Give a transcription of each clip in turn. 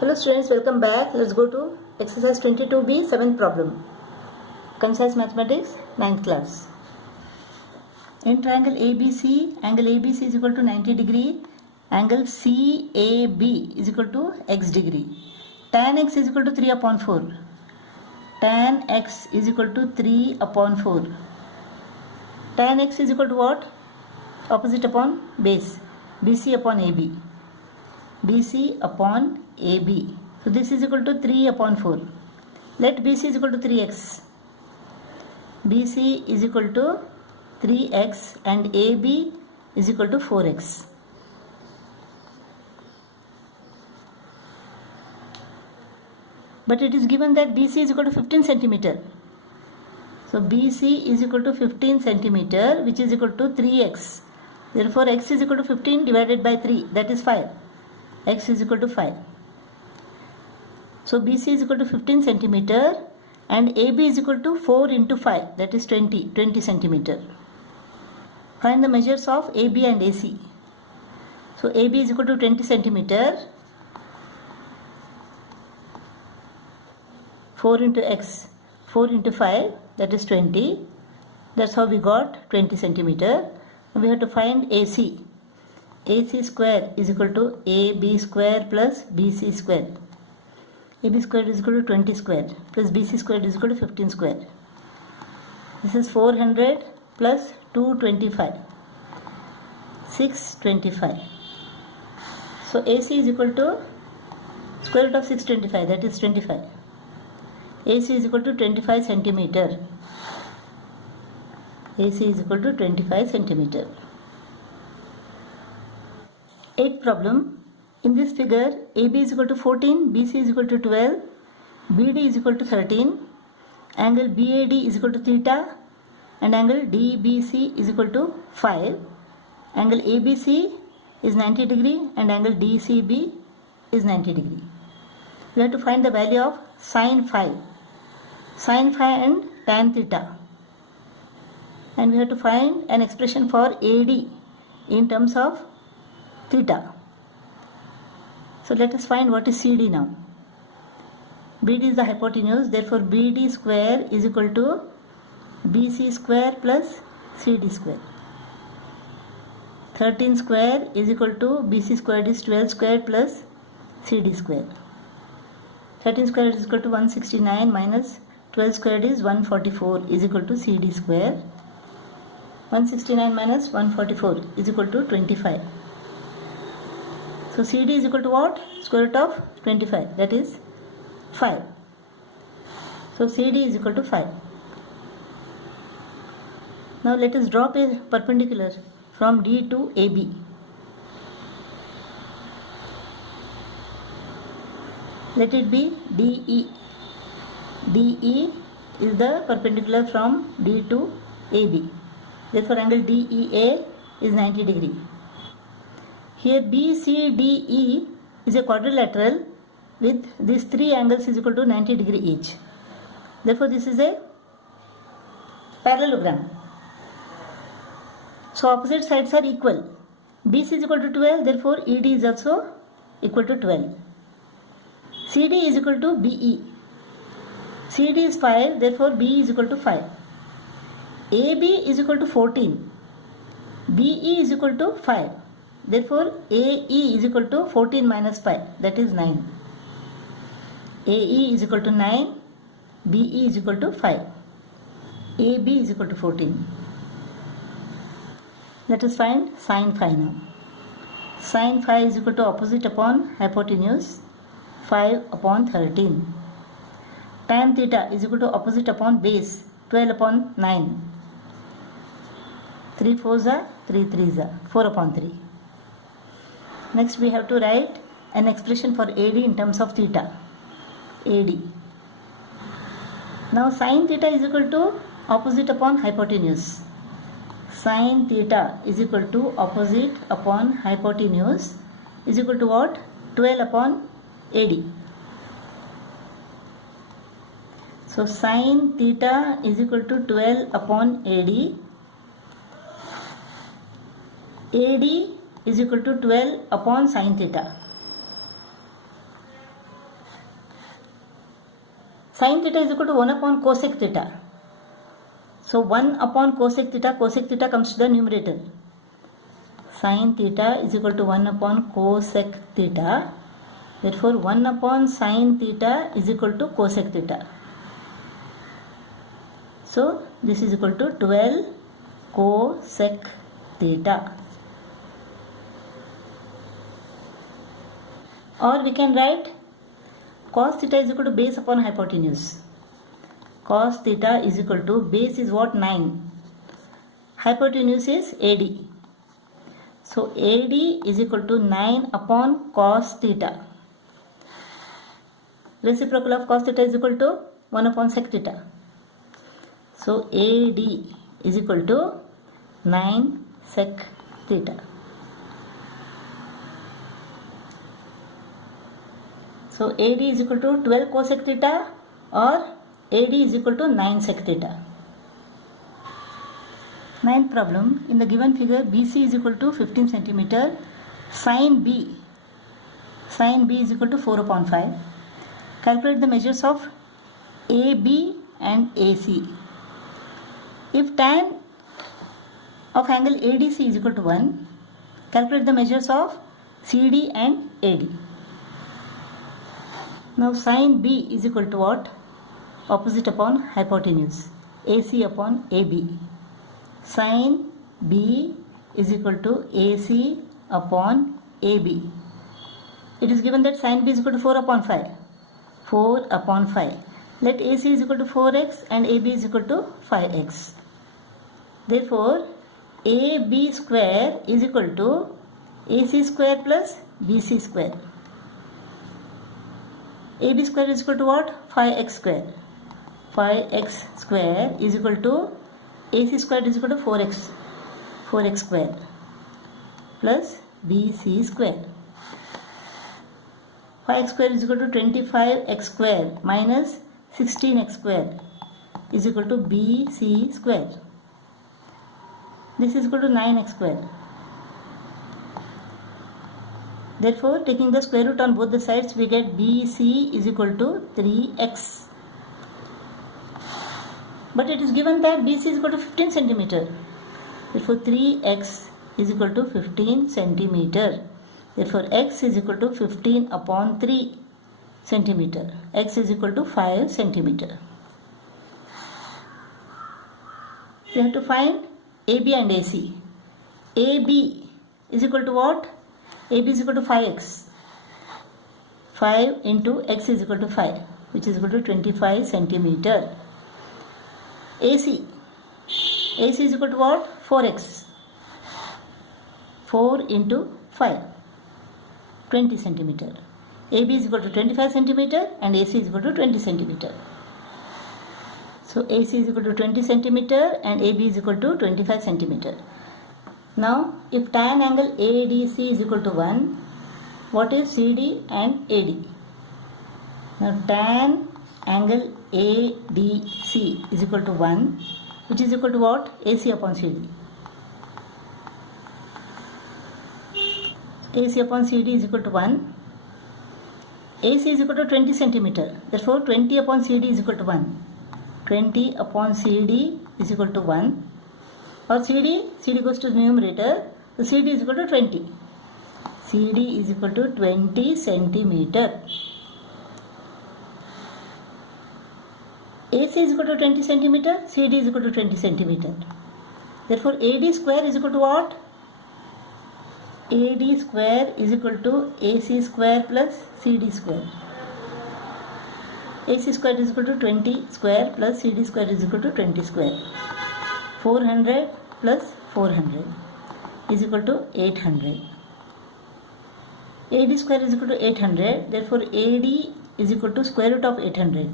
Hello students, welcome back. Let's go to exercise 22b, 7th problem. Concise Mathematics, 9th class. In triangle ABC, angle ABC is equal to 90 degree. Angle CAB is equal to x degree. Tan x is equal to 3 upon 4. Tan x is equal to 3 upon 4. Tan x is equal to what? Opposite upon base. BC upon AB. BC upon AB. So this is equal to 3 upon 4. Let BC is equal to 3x. BC is equal to 3x and AB is equal to 4x. But it is given that BC is equal to 15 centimeter. So BC is equal to 15 centimeter, which is equal to 3x. Therefore x is equal to 15 divided by 3, that is 5. X is equal to 5. So BC is equal to 15 centimeter and AB is equal to 4 into 5, that is 20 centimeter. Find the measures of AB and AC. So AB is equal to 20 centimeter. 4 into x, 4 into 5, that is 20. That's how we got 20 centimeter. Now we have to find AC. AC square is equal to AB square plus BC square. AB square is equal to 20 square plus BC square is equal to 15 square. This is 400 plus 225. 625. So AC is equal to square root of 625, that is 25. AC is equal to 25 centimeter. AC is equal to 25 centimeter. 8th problem. In this figure, AB is equal to 14, BC is equal to 12, BD is equal to 13, angle BAD is equal to theta, and angle DBC is equal to 5. Angle ABC is 90 degree and angle DCB is 90 degree. We have to find the value of sin phi and tan theta. And we have to find an expression for AD in terms of theta. So let us find what is CD now. BD is the hypotenuse, therefore BD square is equal to BC square plus CD square. 13 square is equal to BC square is 12 square plus CD square. 13 square is equal to 169 minus 12 square is 144 is equal to CD square. 169 minus 144 is equal to 25. So CD is equal to what? Square root of 25, that is 5. So CD is equal to 5. Now let us drop a perpendicular from D to AB. Let it be DE. DE is the perpendicular from D to AB. Therefore angle DEA is 90 degree. Here BCDE is a quadrilateral with these three angles is equal to 90 degree each. Therefore this is a parallelogram. So opposite sides are equal. BC is equal to 12, therefore ED is also equal to 12. CD is equal to BE. CD is 5, therefore BE is equal to 5. AB is equal to 14. BE is equal to 5. Therefore, AE is equal to 14 minus 5, that is 9. AE is equal to 9, BE is equal to 5. AB is equal to 14. Let us find sin phi now. Sin phi is equal to opposite upon hypotenuse, 5 upon 13. Tan theta is equal to opposite upon base, 12 upon 9. 3 4s are 3 3s are 4 upon 3. Next we have to write an expression for AD in terms of theta. AD. Now sin theta is equal to opposite upon hypotenuse. Sin theta is equal to opposite upon hypotenuse is equal to what? 12 upon AD. So sin theta is equal to 12 upon AD. AD is equal to 12 upon sin theta. Sin theta is equal to 1 upon cosec theta. So 1 upon cosec theta comes to the numerator. Sin theta is equal to 1 upon cosec theta. Therefore 1 upon sin theta is equal to cosec theta. So this is equal to 12 cosec theta. Or we can write cos theta is equal to base upon hypotenuse. Cos theta is equal to base is what? 9. Hypotenuse is AD. So AD is equal to 9 upon cos theta. Reciprocal of cos theta is equal to 1 upon sec theta. So AD is equal to 9 sec theta. So AD is equal to 12 cosec theta or AD is equal to 9 sec theta. Ninth problem. In the given figure, BC is equal to 15 centimeter. Sin B is equal to 4 upon 5. Calculate the measures of AB and AC. If tan of angle ADC is equal to 1, calculate the measures of CD and AD. Now sin B is equal to what? Opposite upon hypotenuse. AC upon AB. Sin B is equal to AC upon AB. It is given that sin B is equal to 4 upon 5. 4 upon 5. Let AC is equal to 4x and AB is equal to 5x. Therefore, AB square is equal to AC square plus BC square. AB square is equal to what? 5x square. 5x square is equal to AC square is equal to 4x. 4x square plus BC square. 5x square is equal to 25x square minus 16x square is equal to BC square. This is equal to 9x square. Therefore, taking the square root on both the sides, we get BC is equal to 3x. But it is given that BC is equal to 15 centimeter. Therefore, 3x is equal to 15 centimeter. Therefore, x is equal to 15 upon 3 centimeter. X is equal to 5 centimeter. We have to find AB and AC. AB is equal to what? AB is equal to 5x. 5 into x is equal to 5, which is equal to 25 centimeter. AC is equal to what? 4x. 4 into 5, 20 centimeter. AB is equal to 25 centimeter and AC is equal to 20 centimeter. So AC is equal to 20 centimeter and AB is equal to 25 centimeter. Now, if tan angle ADC is equal to 1, what is CD and AD? Now, tan angle ADC is equal to 1, which is equal to what? AC upon CD. AC upon CD is equal to 1. AC is equal to 20 centimeter. Therefore, 20 upon CD is equal to 1. 20 upon CD is equal to 1. Or CD goes to the numerator. So CD is equal to 20. CD is equal to 20 centimeter. AC is equal to 20 centimeter. CD is equal to 20 centimeter. Therefore, AD square is equal to what? AD square is equal to AC square plus CD square. AC square is equal to 20 square plus CD square is equal to 20 square. 400 plus 400 is equal to 800. AD square is equal to 800. Therefore, AD is equal to square root of 800.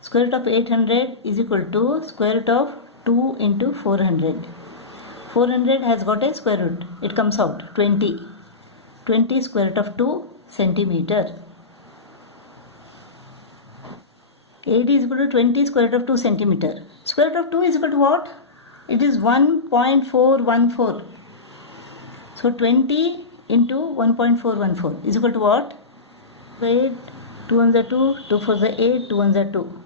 Square root of 800 is equal to square root of 2 into 400. 400 has got a square root. It comes out 20. 20 square root of 2 centimeter. AD is equal to 20 square root of 2 centimeter. Square root of 2 is equal to what? It is 1.414. So 20 into 1.414 is equal to what? 8, 2 ones are 2, 2 fours are 8, 2 ones are 2.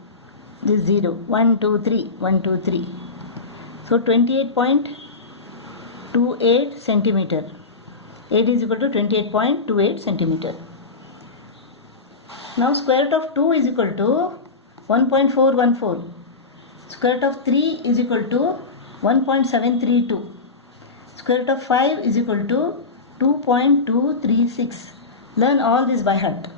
This is 0. 1, 2, 3, 1, 2, 3. So 28.28 centimeter. 8 is equal to 28.28 centimeter. Now square root of 2 is equal to 1.414. Square root of 3 is equal to 1.732. Square root of 5 is equal to 2.236. Learn all this by heart.